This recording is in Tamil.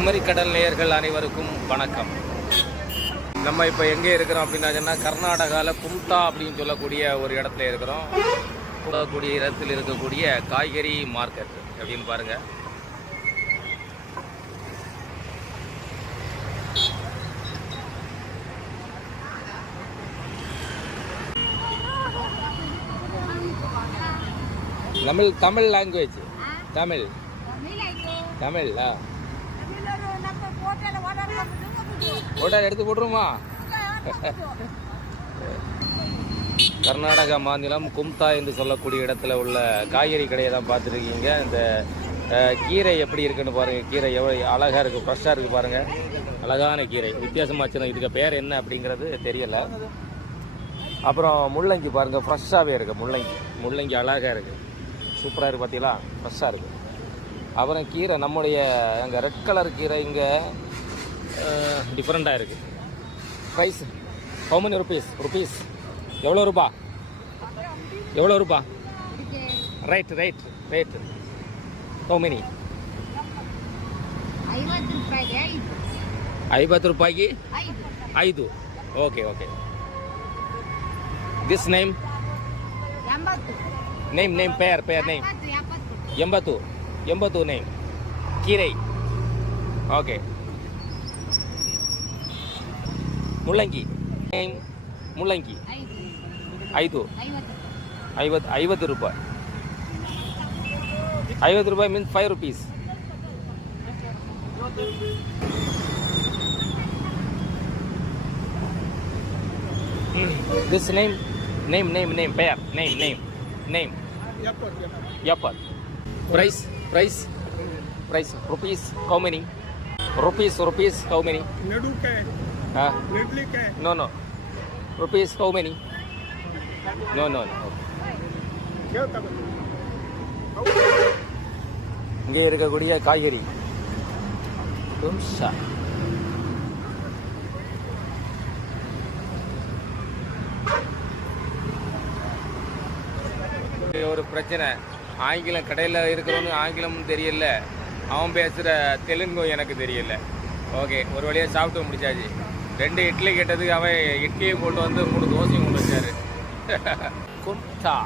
குமரிக்கடல் நேயர்கள் அனைவருக்கும் வணக்கம். நம்ம இப்போ எங்கே இருக்கிறோம் அப்படின்னா சொன்னா கர்நாடகாவில் கும்தா அப்படின்னு சொல்லக்கூடிய ஒரு இடத்துல இருக்கிறோம். கூடிய இடத்தில் இருக்கக்கூடிய காய்கறி மார்க்கெட் அப்படின்னு பாருங்க. தமிழ் தமிழ் லாங்குவேஜ் தமிழ். தமிழ் ஆ. ஓட்டர் எடுத்து போட்டுருமா? கர்நாடகா மாநிலம் கும்தா என்று சொல்லக்கூடிய இடத்துல உள்ள காய்கறி கடையை தான் பார்த்துருக்கீங்க. இந்த கீரை எப்படி இருக்குன்னு பாருங்கள் கீரை எவ்வளோ அழகாக இருக்குது ஃப்ரெஷ்ஷாக இருக்குது பாருங்கள் அழகான கீரை. வித்தியாசமாச்சுன்னா இதுக்கு பேர் என்ன அப்படிங்கிறது தெரியல. அப்புறம் முள்ளங்கி பாருங்கள் ஃப்ரெஷ்ஷாகவே இருக்குது முள்ளங்கி முள்ளங்கி அழகாக இருக்குது சூப்பராக இருக்குது பார்த்தீங்களா ஃப்ரெஷ்ஷாக இருக்குது அப்புறம் கீரை நம்முடைய அங்கே ரெட் கலர் கீரை இங்கே டிஃப்ரெண்ட்டாக இருக்குது price how many rupees rupees எவ்வளோ ரூபா எவ்வளோ ரூபா right right right how many ಐವತ್ತು ರೂಪಾಯಿಗೆ ಐದು ಐವತ್ತು ರೂಪಾಯಿಗೆ ಐದು ಐದು ಓಕೆ ಓಕೆ ದಿಸ್ ನೇಮ್ ಎಂಬತ್ತು ನೇಮ್ ನೇಮ್ ಪೇರ್ ಪೇರ್ ನೇಮ್ ಎಪ್ಪತ್ತು ಎಪ್ಪತ್ತು ಎಂಬತ್ತು ಎಂಬತ್ತು ನೇಮ್ ಕೀರೈ. ಓಕೆ ಮುಳ್ಳಂಗಿ. ನೇಮ್ ಮುಳ್ಳಂಗಿ. ಐದು. ಐವತ್ತು ಐವತ್ತು ರೂಪಾಯಿ. ಐವತ್ತು ರೂಪಾಯಿ means five rupees this name name name name peer name name name ಯಪ್ಪ price price price rupees how many rupees rupees how many nadu ka hai ha idli ka hai no no rupees how many no no no இங்கே இருக்கக்கூடிய காய்கறி தும்சா ஒரு பிரச்சனை ஆங்கிலம் கடையில் இருக்கிறவனு ஆங்கிலமும் தெரியல. அவன் பேசுகிற தெலுங்கும் எனக்கு தெரியல. ஓகே ஒரு வழியாக சாப்பிட்டு முடிச்சாச்சு. ரெண்டு இட்லி கேட்டதுக்கு அவன் இட்லியும் கொண்டு வந்து மூணு தோசையும் கொண்டு வச்சாரு. கும்தா